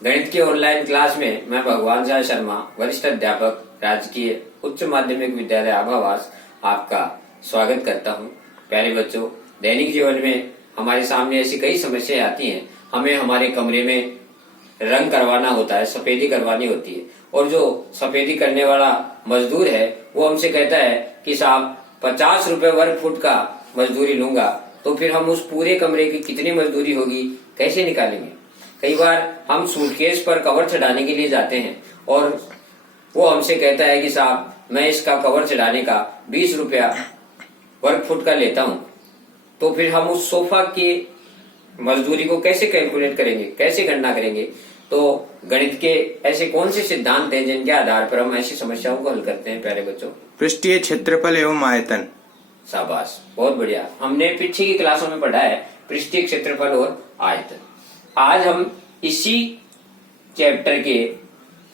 गणित की online class में मैं भगवान झा शर्मा, वरिष्ठ अध्यापक, राजकीय उच्च माध्यमिक विद्यालय आभावास, आपका स्वागत करता हूं। प्यारे बच्चों, दैनिक जीवन में हमारे सामने ऐसी कई समस्याएं आती हैं। हमें हमारे कमरे में रंग करवाना होता है, सफेदी करवानी होती है, और जो सफेदी करने वाला मजदूर है वो हमसे कहता है कि साहब 50 रुपए वर्ग फुट का मजदूरी लूंगा। तो फिर हम उस पूरे कमरे की कितनी मजदूरी होगी कैसे निकालेंगे? कई बार हम सूटकेस पर कवर चढ़ाने के लिए जाते हैं और वो हमसे कहता है कि साहब मैं इसका कवर चढ़ाने का 20 रुपया वर्ग फुट का लेता हूं। तो फिर हम उस सोफा की मजदूरी को कैसे कैलकुलेट करेंगे, कैसे गणना करेंगे? तो गणित के ऐसे कौन से सिद्धांत हैं जिनके आधार पर हम ऐसी समस्याओं को हल करते हैं प्यारे बच्चों? पृष्ठीय क्षेत्रफल एवं आयतन। शाबाश, बहुत बढ़िया। हमने पीछे की क्लासों में पढ़ा है पृष्ठीय क्षेत्रफल और आयतन। आज हम इसी चैप्टर के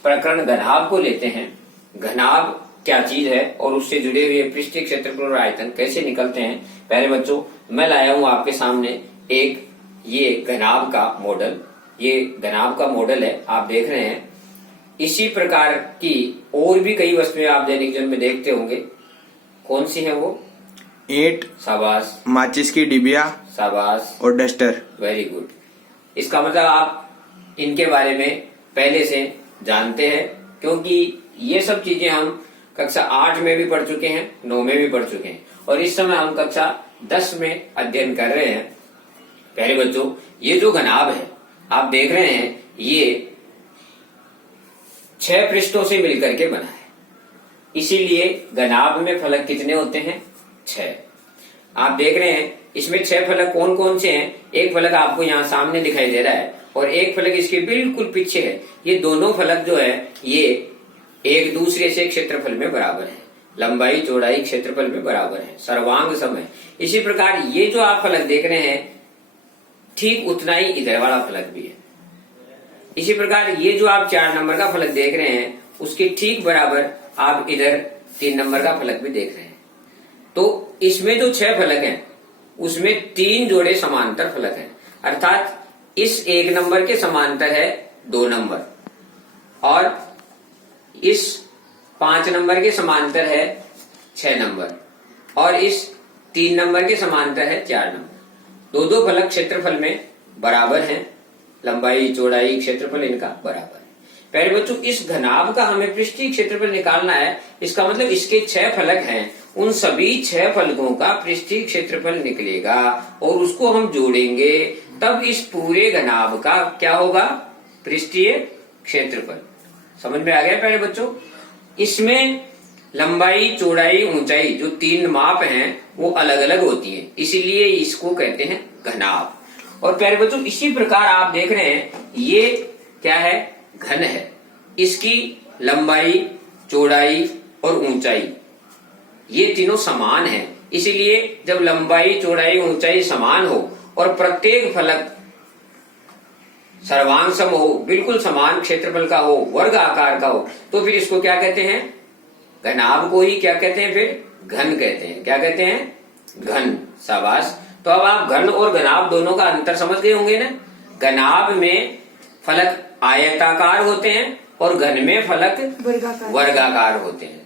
प्रकरण घनाभ को लेते हैं। घनाभ क्या चीज है और उससे जुड़े हुए पृष्ठीय क्षेत्रफल और आयतन कैसे निकलते हैं। प्यारे बच्चों, मैं लाया हूं आपके सामने एक ये घनाभ का मॉडल। ये घनाभ का मॉडल है, आप देख रहे हैं। इसी प्रकार की और भी कई वस्तुएं आप दैनिक जीवन में देखते होंगे। कौन सी है वो? ईंट, शाबाश, माचिस की डिबिया, शाबाश, और डस्टर। Very good. इसका मतलब आप इनके बारे में पहले से जानते हैं, क्योंकि ये सब चीजें हम कक्षा 8 में भी पढ़ चुके हैं, 9 में भी पढ़ चुके हैं, और इस समय हम कक्षा 10 में अध्ययन कर रहे हैं। प्यारे बच्चों, ये जो घनाभ है आप देख रहे हैं, ये 6 पृष्ठों से मिलकर के बना है। इसीलिए घनाभ में फलक कितने होते हैं? 6। आप देख रहे हैं इसमें 6 फलक कौन कौन से हैं? एक फलक आपको यहाँ सामने दिखाई दे रहा है और एक फलक इसके बिल्कुल पीछे है। ये दोनों फलक जो है ये एक दूसरे से क्षेत्रफल में बराबर है, लंबाई चौड़ाई क्षेत्रफल में बराबर है, सर्वांग सम है। इसी प्रकार ये जो आप फलक देख रहे हैं ठीक उतना ही इधर वाला फलक भी है। इसी प्रकार ये जो आप 4 नंबर का फलक देख रहे हैं उसके ठीक बराबर आप इधर 3 नंबर का फलक भी देख रहे हैं। तो इसमें जो 6 फलक हैं उसमें 3 जोड़े समांतर फलक हैं, अर्थात इस 1 नंबर के समांतर है 2 नंबर और इस 5 नंबर के समांतर है 6 नंबर और इस 3 नंबर के समांतर है 4 नंबर। दो फलक क्षेत्रफल में बराबर हैं, लंबाई चौड़ाई क्षेत्रफल इनका बराबर है। प्यारे बच्चों, इस घनाभ का हमें पृष्ठीय क्षेत्रफल निकालना है। इसका मतलब इसके 6 फलक हैं, उन सभी 6 फलकों का पृष्ठीय क्षेत्रफल निकलेगा और उसको हम जोड़ेंगे, तब इस पूरे घनाभ का क्या होगा? पृष्ठीय क्षेत्रफल। समझ में आ गया प्यारे बच्चों? इसमें लंबाई चौड़ाई ऊंचाई जो 3 माप हैं वो अलग अलग होती है, इसीलिए इसको कहते हैं घनाभ। और प्यारे बच्चों, इसी प्रकार आप देख रहे हैं ये क्या है? घन है। इसकी लंबाई चौड़ाई और ऊंचाई ये तीनों समान है। इसीलिए जब लंबाई चौड़ाई ऊंचाई समान हो और प्रत्येक फलक सर्वांग सम हो, बिल्कुल समान क्षेत्रफल का हो, वर्ग आकार का हो, तो फिर इसको क्या कहते हैं? घनाभ को ही क्या कहते हैं? फिर घन कहते हैं। क्या कहते हैं? घन। शाबाश। तो अब आप घन और घनाभ दोनों का अंतर समझ गए होंगे ना। घनाभ में फलक आयताकार होते हैं और घन में फलक वर्गाकार होते हैं।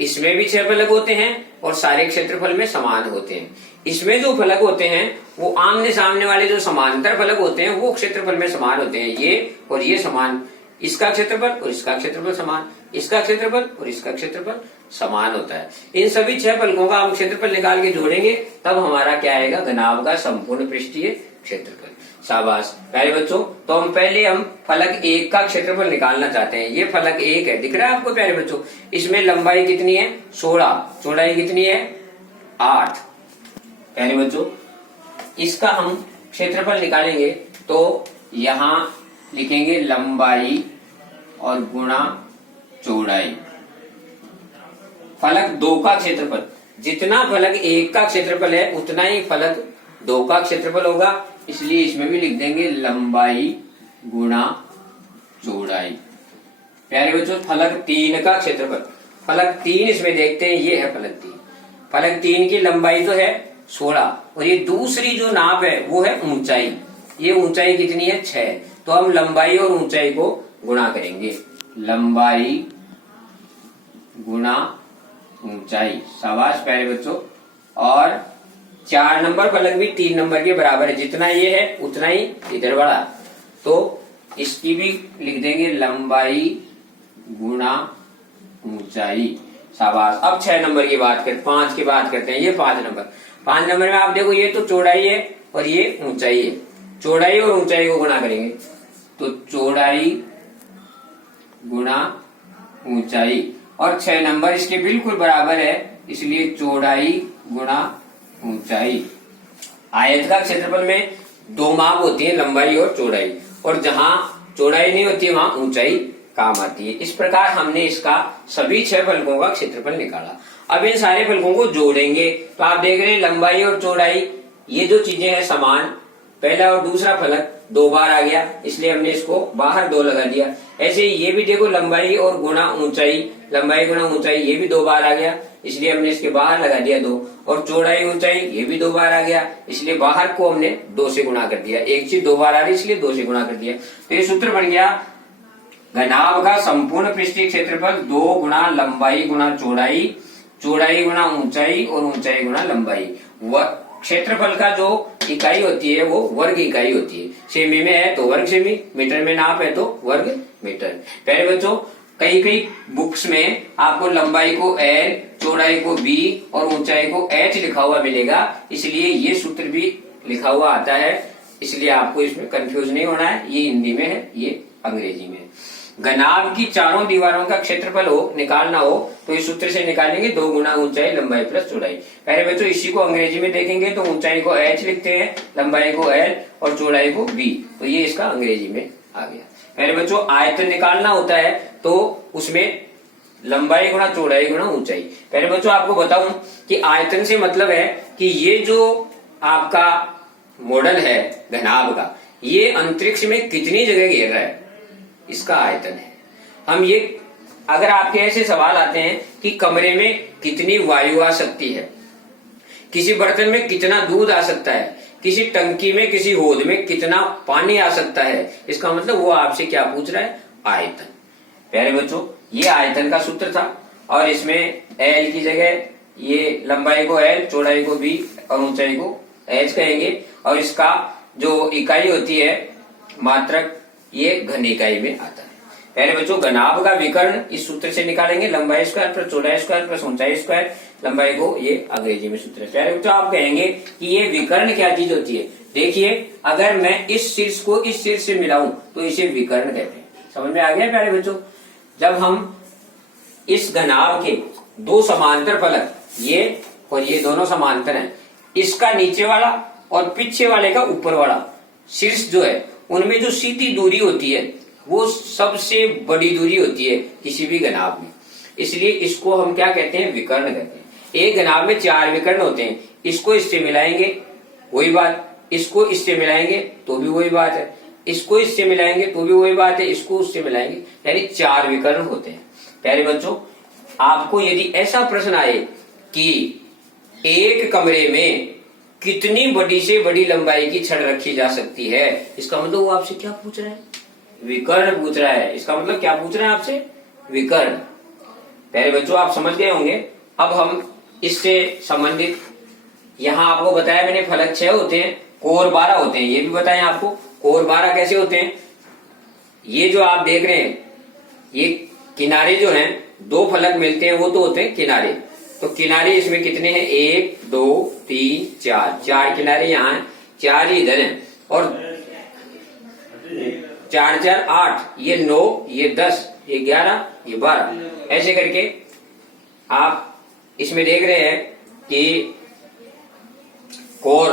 इसमें भी 6 फलक होते हैं और सारे क्षेत्रफल में समान होते हैं। इसमें जो फलक होते हैं वो आमने सामने वाले जो समांतर फलक होते हैं वो क्षेत्रफल में समान होते हैं। ये और ये समान, इसका क्षेत्रफल और इसका क्षेत्रफल समान, इसका क्षेत्रफल और इसका क्षेत्रफल समान होता है। इन सभी 6 फलकों का हम क्षेत्रफल निकाल के जोड़ेंगे, तब हमारा क्या आएगा? घनाभ का संपूर्ण पृष्ठीय क्षेत्रफल। शाबाश। प्यारे बच्चों, तो हम फलक 1 का क्षेत्रफल निकालना चाहते हैं। ये फलक 1 है, दिख रहा है आपको प्यारे बच्चों? इसमें लंबाई कितनी है? 16, चौड़ाई कितनी है? 8। प्यारे बच्चों, इसका हम क्षेत्रफल निकालेंगे तो यहां लिखेंगे लंबाई और गुणा चौड़ाई। फलक 2 का क्षेत्रफल, जितना फलक 1 का क्षेत्रफल है उतना ही फलक 2 का क्षेत्रफल होगा, इसलिए इसमें भी लिख देंगे लंबाई गुणा चौड़ाई। प्यारे बच्चों, फलक 3 का क्षेत्रफल, फलक 3 इसमें देखते हैं, ये है फलक 3। फलक 3 की लंबाई तो है 16 और ये दूसरी जो नाप है वो है ऊंचाई। ये ऊंचाई कितनी है? 6। तो हम लंबाई और ऊंचाई को गुणा करेंगे। लंबाई गुणा ऊंचाई, शाबाश प्यारे बच्चों। और 4 नंबर फलक भी 3 नंबर के बराबर है, जितना ये है उतना ही इधर बढ़ा, तो इसकी भी लिख देंगे लंबाई गुणा ऊंचाई, शाबाश। अब 6 नंबर की बात करते, 5 की बात करते हैं। ये 5 नंबर, 5 नंबर में आप देखो ये तो चौड़ाई है और ये ऊंचाई है, चौड़ाई और ऊंचाई को गुणा करेंगे तो चौड़ाई गुणा ऊंचाई, और 6 नंबर इसके बिल्कुल बराबर है, इसलिए चौड़ाई गुणा ऊंचाई। आयत का क्षेत्रफल में 2 माप होती है, लंबाई और चौड़ाई, और जहां चौड़ाई नहीं होती है वहां ऊंचाई काम आती है। इस प्रकार हमने इसका सभी 6 फलकों का क्षेत्रफल निकाला। अब इन सारे फलकों को जोड़ेंगे तो आप देख रहे हैं लंबाई और चौड़ाई ये जो चीजें हैं समान, पहला और दूसरा फलक 2 बार आ गया, इसलिए हमने इसको बाहर 2 लगा दिया। ऐसे ही ये भी देखो लंबाई और गुणा ऊंचाई, लंबाई गुणा ऊंचाई ये भी 2 बार आ गया, इसलिए हमने इसके बाहर लगा दिया 2, और चौड़ाई ऊंचाई ये भी 2 बार आ गया, इसलिए बाहर को हमने 2 से गुणा कर दिया। एक चीज 2 बार आ रही इसलिए 2 से गुणा कर दिया। तो ये सूत्र बन गया, घनाभ का संपूर्ण पृष्ठीय क्षेत्रफल 2 गुणा लंबाई गुणा चौड़ाई, चौड़ाई गुणा ऊंचाई और ऊंचाई गुणा लंबाई। क्षेत्रफल का जो इकाई होती है वो वर्ग इकाई होती है। सेमी में है तो वर्ग सेमी, मीटर में नाप है तो वर्ग मीटर। पहले बच्चों कई बुक्स में आपको लंबाई को L, चौड़ाई को B और ऊंचाई को H लिखा हुआ मिलेगा, इसलिए ये सूत्र भी लिखा हुआ आता है, इसलिए आपको इसमें कंफ्यूज नहीं होना है। ये हिंदी में है, ये अंग्रेजी में है। घनाभ की चारों दीवारों का क्षेत्रफल निकालना हो तो इस सूत्र से निकालेंगे, 2 गुना ऊंचाई लंबाई प्लस चौड़ाई। पहले बच्चों इसी को अंग्रेजी में देखेंगे तो ऊंचाई को H लिखते हैं, लंबाई को L और चौड़ाई को B, तो ये इसका अंग्रेजी में आ गया। पहले बच्चों आयतन निकालना होता है तो उसमें लंबाई गुणा चौड़ाई गुणा ऊंचाई। पहले बच्चों आपको बताऊं कि आयतन से मतलब है कि ये जो आपका मॉडल है घनाभ का, ये अंतरिक्ष में कितनी जगह घेर रहा है, इसका आयतन है। हम ये अगर आपके ऐसे सवाल आते हैं कि कमरे में कितनी वायु आ सकती है, किसी बर्तन में कितना दूध आ सकता है, किसी टंकी में किसी होद में कितना पानी आ सकता है, इसका मतलब वो आपसे क्या पूछ रहा है, आयतन। प्यारे बच्चों ये आयतन का सूत्र था, और इसमें L की जगह ये लंबाई को L, चौड़ाई को B और ऊंचाई को H कहेंगे, और इसका जो इकाई होती है मात्रक, ये घन इकाई में आता है। पहले बच्चों घनाभ का विकर्ण इस सूत्र से निकालेंगे, लंबाई स्क्वायर प्लस चौड़ाई स्क्वायर प्लस ऊंचाई स्क्वायर, लंबाई को ये अंग्रेजी में सूत्र है। पहले बच्चों आप कहेंगे कि ये विकर्ण क्या चीज होती है। देखिए अगर मैं इस शीर्ष को इस शीर्ष से मिलाऊं तो इसे विकर्ण कहते हैं। समझ में आ गया प्यारे बच्चों। जब हम इस घनाभ के 2 समांतर फलक, ये और ये दोनों समांतर हैं, इसका नीचे वाला और पीछे वाले का ऊपर वाला शीर्ष जो है, उनमें जो सीधी दूरी होती है वो सबसे बड़ी दूरी होती है किसी भी घनाभ में, इसलिए इसको हम क्या कहते हैं, विकर्ण कहते हैं। एक घनाभ में 4 विकर्ण होते हैं, इसको इससे मिलाएंगे वही बात, इसको इससे मिलाएंगे तो भी वही बात है, इसको इससे मिलाएंगे तो भी वही बात है, इसको उससे मिलाएंगे, यानी 4 विकर्ण होते हैं। प्यारे बच्चों आपको यदि ऐसा प्रश्न आए कि एक कमरे में कितनी बड़ी से बड़ी लंबाई की छड़ रखी जा सकती है, इसका मतलब वो आपसे क्या पूछ रहा है, विकर्ण पूछ रहा है। इसका मतलब क्या पूछ रहे हैं आपसे, विकर्ण। पहले बच्चों आप समझ गए होंगे। अब हम इससे संबंधित, यहाँ आपको बताया मैंने फलक 6 होते हैं, कोर 12 होते हैं, ये भी बताया आपको कोर 12 कैसे होते हैं। ये जो आप देख रहे हैं ये किनारे जो हैं, 2 फलक मिलते हैं वो तो होते हैं किनारे। तो किनारे इसमें कितने हैं, 1 2 3 4, 4 किनारे यहाँ हैं, 4 ही इधर हैं, और 4 4 8, ये 9, ये 10, ये 11, ये 12, ऐसे करके आप इसमें देख रहे हैं कि कोर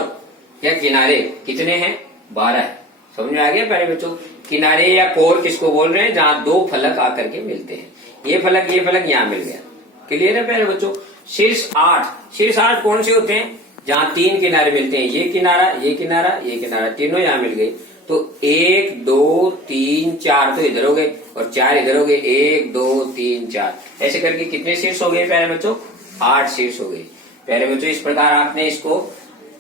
या किनारे कितने हैं, 12 है। समझ में आ गया प्यारे बच्चों। किनारे या कोर किसको बोल रहे हैं, जहां 2 फलक आकर के मिलते हैं, ये फलक यहाँ मिल गया। क्लियर है प्यारे बच्चों। शीर्ष 8, शीर्ष 8 कौन से होते हैं, जहां 3 किनारे मिलते हैं, ये किनारा ये किनारा ये किनारा, तीनों यहाँ मिल गए। तो 1 2 3 4 तो इधर हो गए और 4 इधर हो गए, 1 2 3 4, ऐसे करके कितने शीर्ष हो गए प्यारे बच्चों, 8 शीर्ष हो गए। प्यारे बच्चों इस प्रकार आपने इसको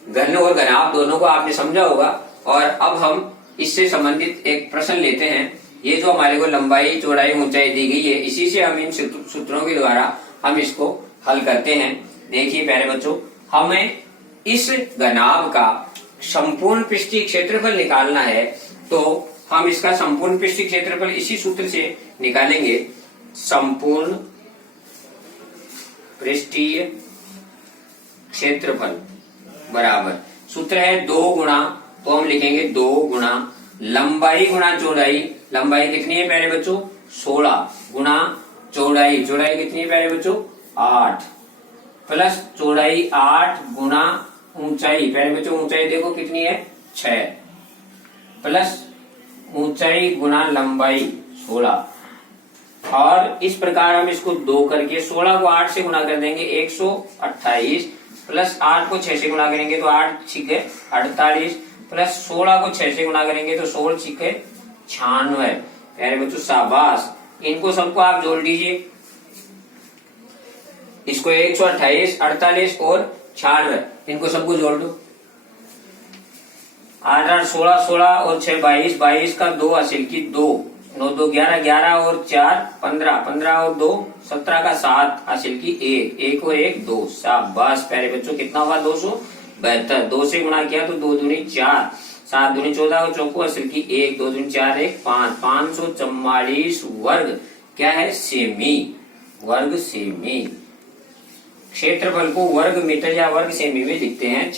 घन और घनाभ दोनों को आपने समझा होगा। और अब हम इससे संबंधित एक प्रश्न लेते हैं। ये जो हमारे को लंबाई चौड़ाई ऊंचाई दी गई है, इसी से हम इन सूत्रों के द्वारा हम इसको हल करते हैं। देखिए प्यारे बच्चों, हमें इस घनाभ का संपूर्ण पृष्ठीय क्षेत्रफल निकालना है, तो हम इसका संपूर्ण पृष्ठीय क्षेत्रफल इसी सूत्र से निकालेंगे। संपूर्ण पृष्ठीय क्षेत्रफल बराबर सूत्र है 2 गुणा, तो हम लिखेंगे 2 गुणा लंबाई गुणा चौड़ाई। लंबाई कितनी है प्यारे बच्चों? 16 गुणा चौड़ाई। चौड़ाई कितनी है प्यारे बच्चों? 8 प्लस चौड़ाई 8 गुणा ऊंचाई। प्यारे बच्चों ऊंचाई देखो कितनी है? 6 प्लस ऊंचाई गुणा लंबाई 16। और इस प्रकार हम इसको 2 करके 16 को 8 से गुणा कर देंगे 128 प्लस 8 को 6 से गुणा करेंगे तो 8 छिके 48 प्लस 16 को 6 से गुणा करेंगे तो 16 छिके 96। प्यारे बच्चों शाबाश, इनको सबको आप जोड़ लीजिए। इसको 128, 48 और 96 इनको सबको जोड़ दो। 8 8 16 16 और 6 22, 22 का 2 हासिल की 2, 9 2 11, 11 और 4 15, 15 और 2 17 का 7 हासिल की 1, 1 और 1 2। शाबाश प्यारे बच्चों, कितना हुआ? 272। 2 से गुणा किया तो 2 दूनी 4, 7 दूनी 14 और चौको हासिल की 1, 2 दूनी 4 1 5, 544 वर्ग क्या है? सेमी। वर्ग सेमी। क्षेत्रफल को वर्ग मीटर या वर्ग सेमी में लिखते हैं।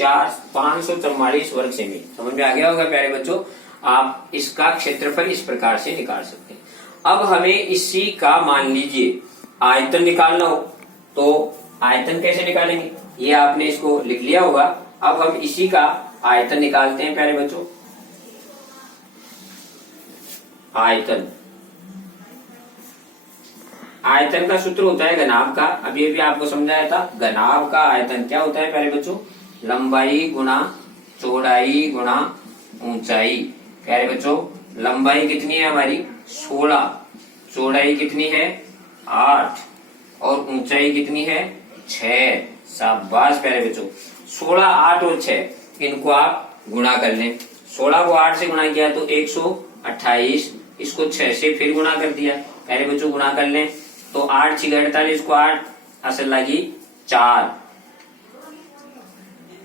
544 वर्ग सेमी। समझ में आ गया होगा प्यारे बच्चों। आप इसका क्षेत्रफल इस प्रकार से निकाल सकते हैं। अब हमें इसी का मान लीजिए आयतन निकालना हो, तो आयतन कैसे निकालेंगे? ये आपने इसको लिख लिया होगा। अब हम इसी का आयतन निकालते हैं प्यारे बच्चों। आयतन, आयतन का सूत्र होता है घनाभ का। अभी अभी आपको समझाया था। घनाभ का आयतन क्या होता है प्यारे बच्चों? लंबाई गुणा चौड़ाई गुणा ऊंचाई। प्यारे बच्चों लंबाई कितनी है हमारी? 16, चौड़ाई कितनी है? 8 और ऊंचाई कितनी है? 6। शाबाश प्यारे बच्चों। 16, 8 और 6 इनको आप गुणा कर लें। 16 को 8 से गुणा किया तो 128, इसको 6 से फिर गुणा कर दिया। प्यारे बच्चों गुणा कर लें तो 8 6 48 को 8 असल लगी 4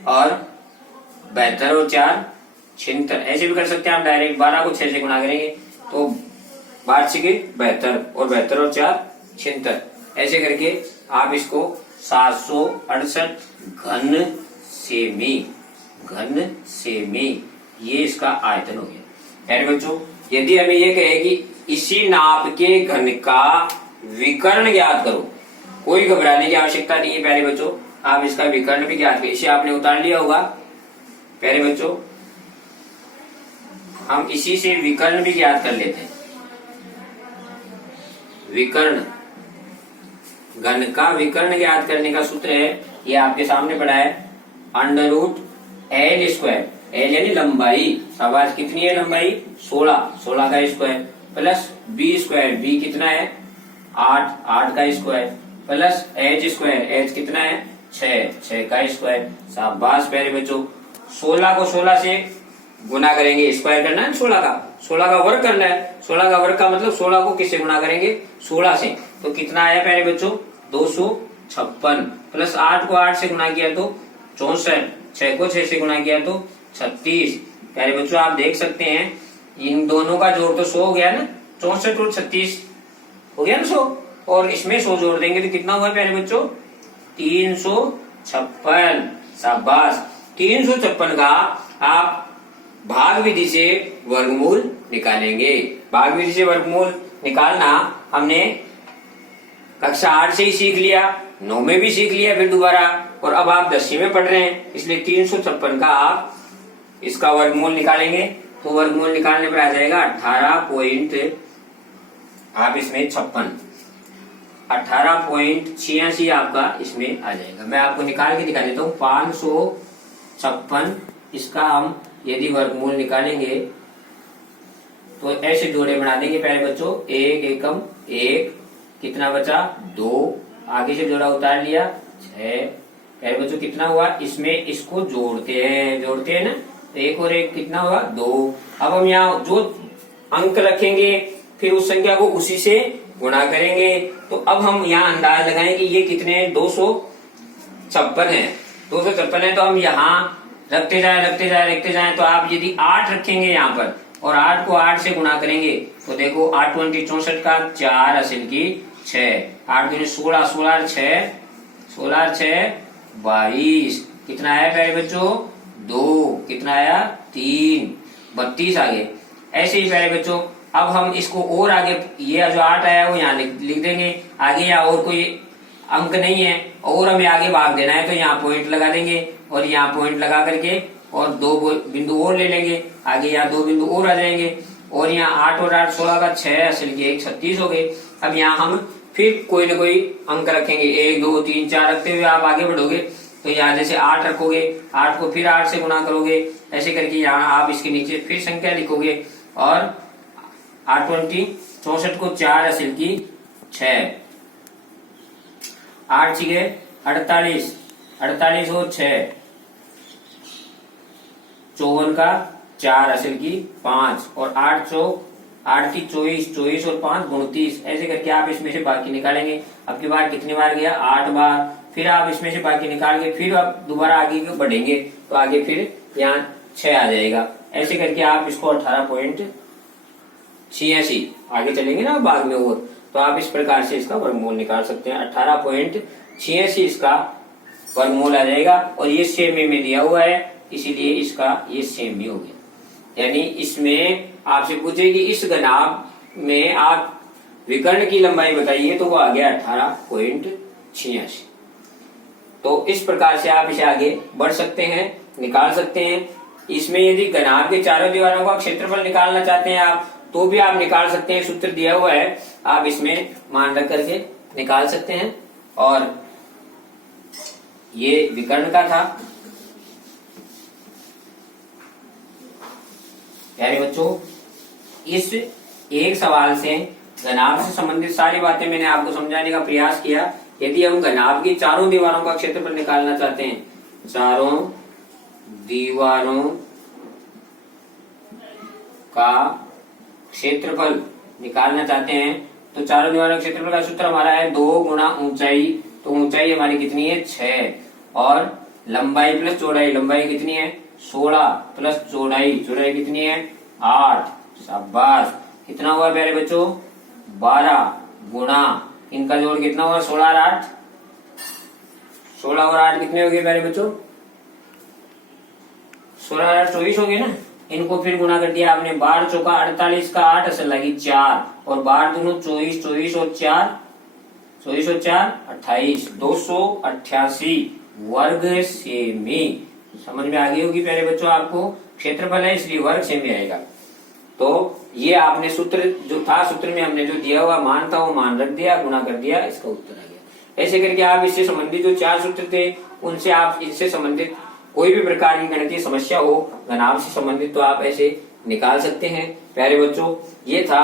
और 72 और 4 76। ऐसे भी कर सकते हैं आप डायरेक्ट। 12 को 6 से गुणा करेंगे तो 12 6 72 और 72 और 4 76। ऐसे करके आप इसको 768 घन सेमी, घन सेमी ये इसका आयतन हो गया। प्यारे बच्चों यदि हमें ये कहे कि इसी नाप के घन का विकर्ण ज्ञात करो, कोई घबराने की आवश्यकता नहीं है प्यारे बच्चों। आप इसका विकर्ण भी ज्ञात करें। इसे आपने उतार लिया होगा प्यारे बच्चों। हम इसी से विकर्ण भी ज्ञात कर लेते हैं। विकर्ण, घन का विकर्ण ज्ञात करने का सूत्र है, ये आपके सामने पड़ा है, √L²। L यानी लंबाई। शाबाश, कितनी है लंबाई? 16, 16 का स्क्वायर प्लस B²। B कितना है? 8, 8 का स्क्वायर प्लस H²। H कितना है? 6, 6 का स्क्वायर। शाबाश प्यारे बच्चों। 16 को 16 से गुना करेंगे, स्क्वायर करना है 16 का, 16 का वर्ग करना है। 16 का वर्ग का मतलब 16 को किससे गुना करेंगे? 16 से। तो कितना आया प्यारे बच्चों? 256 प्लस 8 को 8 से गुना किया तो 64, 6 को 6 से गुना किया तो 36। प्यारे बच्चों आप देख सकते हैं इन दोनों का जोड़ तो 100 हो गया ना। 64 और 36 हो गया ना 100, और इसमें 100 जोड़ देंगे तो कितना हुआ प्यारे बच्चों? 356। शाबाश। 356 का आप भाग विधि से वर्गमूल निकालेंगे। भाग विधि से वर्गमूल निकालना हमने कक्षा 8 से ही सीख लिया, 9 में भी सीख लिया फिर दोबारा, और अब आप 10वीं में पढ़ रहे हैं, इसलिए 356 का आप इसका वर्गमूल निकालेंगे तो वर्गमूल निकालने पर आ जाएगा 18.86 आपका इसमें आ जाएगा। मैं आपको निकाल के दिखा देता हूँ। 556 इसका हम यदि वर्गमूल निकालेंगे तो ऐसे जोड़े बना देंगे प्यारे बच्चों। 1 एकम 1, कितना बचा? 2, आगे से जोड़ा उतार लिया 6। प्यारे बच्चों कितना हुआ? इसमें इसको जोड़ते हैं ना, तो 1 और 1 कितना होगा 2। अब हम यहाँ जो अंक रखेंगे फिर उस संख्या को उसी से गुणा करेंगे। तो अब हम यहाँ अंदाज लगाएं कि ये कितने 256 है। 256 है तो हम यहाँ रखते जाए तो आप यदि 8 रखेंगे यहाँ पर और 8 को 8 से गुणा करेंगे तो देखो 8 20 64 का 4 असल की 6, 8 दूनी 16, 16 6, 16 6 22, कितना आया प्यारे बच्चों 2, कितना आया 3, 32 आ गए। ऐसे ही प्यारे बच्चों अब हम इसको और आगे, ये जो 8 आया वो यहाँ लिख देंगे, आगे या और कोई अंक नहीं है और हमें आगे भाग देना है तो यहाँ पॉइंट लगा देंगे और यहाँ पॉइंट लगा करके और 2 बिंदु और ले लेंगे, आगे यहाँ 2 बिंदु और आ जाएंगे और यहाँ 8 और 8 16 का 6 असल की 1 36 हो गए। अब यहाँ हम फिर कोई ना कोई अंक रखेंगे, 1 2 3 4 रखते हुए आप आगे बढ़ोगे तो यहाँ जैसे 8 रखोगे, 8 को फिर 8 से गुणा करोगे, ऐसे करके यहाँ आप इसके नीचे फिर संख्या लिखोगे और 8 20 64 को 4 असल की 6, 8 6 48, 48 और 6 54 का 4 असल की 5 और 8 की 24, 24 और 5 29, ऐसे करके आप इसमें से बाकी निकालेंगे। अब की बार कितनी बार गया 8 बार, फिर आप इसमें से बाकी निकाल के फिर आप दोबारा आगे बढ़ेंगे तो आगे फिर यहाँ 6 आ जाएगा। ऐसे करके आप इसको 18.86 आगे चलेंगे ना बाद में और, तो आप इस प्रकार से इसका वर्गमूल निकाल सकते हैं। 18.86 इसका वर्गमूल आ जाएगा और ये सेमी में दिया हुआ है इसीलिए इसका ये सेमी हो गया। यानी इसमें आपसे पूछे कि इस घनाभ में आप विकर्ण की लंबाई बताइए तो वो आ गया 18.86। तो इस प्रकार से आप इसे आगे बढ़ सकते हैं, निकाल सकते हैं। इसमें यदि घनाभ के चारों दीवारों का क्षेत्रफल निकालना चाहते हैं आप तो भी आप निकाल सकते हैं, सूत्र दिया हुआ है, आप इसमें मान रख करके निकाल सकते हैं। और ये विकर्ण का था। प्यारे बच्चों इस एक सवाल से घनाभ से संबंधित सारी बातें मैंने आपको समझाने का प्रयास किया। यदि हम घनाभ की चारों दीवारों का क्षेत्रफल निकालना चाहते हैं, चारों दीवारों का क्षेत्रफल निकालना चाहते हैं तो चारों दीवारों का क्षेत्रफल का सूत्र हमारा है 2 गुणा ऊंचाई। तो ऊंचाई हमारी कितनी है 6 और लंबाई प्लस चौड़ाई, लंबाई कितनी है 16 प्लस चौड़ाई, चौड़ाई कितनी है 8। शाबाश, कितना हुआ प्यारे बच्चों 12 गुणा इनका जोड़ कितना हुआ 16 और 8, 16 और 8 कितने हो गए प्यारे बच्चों 16 और 8 24 हो गए ना। इनको फिर गुणा कर दिया आपने, 12 चौका 48 का 8 असल लगी 4 और 12 दोनों 24, 24 और 4 28, 288 वर्ग सेमी। समझ में आ गई होगी प्यारे बच्चों, आपको क्षेत्रफल है इसलिए वर्ग सेमी आएगा। तो ये आपने सूत्र जो था, सूत्र में हमने जो दिया हुआ मान था वो मान रख दिया, गुणा कर दिया, इसका उत्तर आ गया। ऐसे करके आप इससे संबंधित जो 4 सूत्र थे उनसे आप इससे संबंधित कोई भी प्रकार की गणितीय समस्या हो घनाभ से संबंधित तो आप ऐसे निकाल सकते हैं। प्यारे बच्चों ये था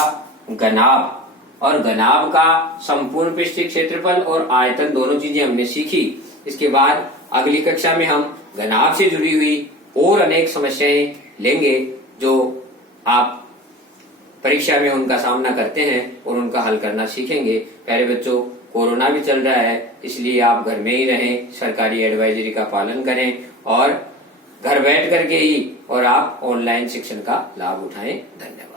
घनाभ और घनाभ का संपूर्ण पृष्ठीय क्षेत्रफल और आयतन दोनों चीजें हमने सीखी। इसके बाद अगली कक्षा में हम घनाभ से जुड़ी हुई और अनेक समस्याएं लेंगे जो आप परीक्षा में उनका सामना करते हैं और उनका हल करना सीखेंगे। प्यारे बच्चों कोरोना भी चल रहा है इसलिए आप घर में ही रहें, सरकारी एडवाइजरी का पालन करें और घर बैठ करके ही और आप ऑनलाइन शिक्षण का लाभ उठाएं। धन्यवाद।